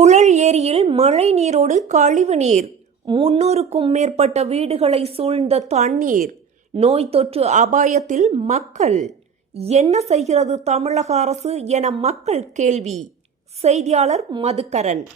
புழல் ஏரியில் மழை நீரோடு கழிவு நீர். முன்னூறுக்கும் மேற்பட்ட வீடுகளை சூழ்ந்த தண்ணீர். நோய் தொற்று அபாயத்தில் மக்கள். என்ன செய்கிறது தமிழக அரசு என மக்கள் கேள்வி. செய்தியாளர் மதுக்கரன்.